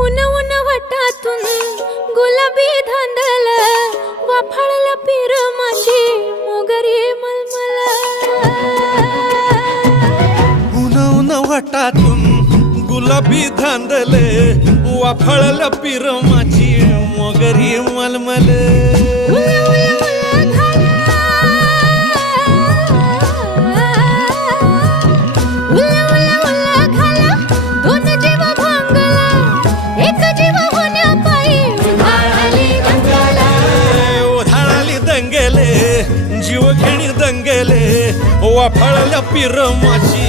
उन उन वटातून गुलाबी धांदल वाफाळल्या पिरमाची मोगरी मलमल उन उन वटातून गुलाबी धांदले वाफाळल्या पिरमाची मोगरी मलमल जीव घेणी दंगेले वाफाळल्या पिरमाची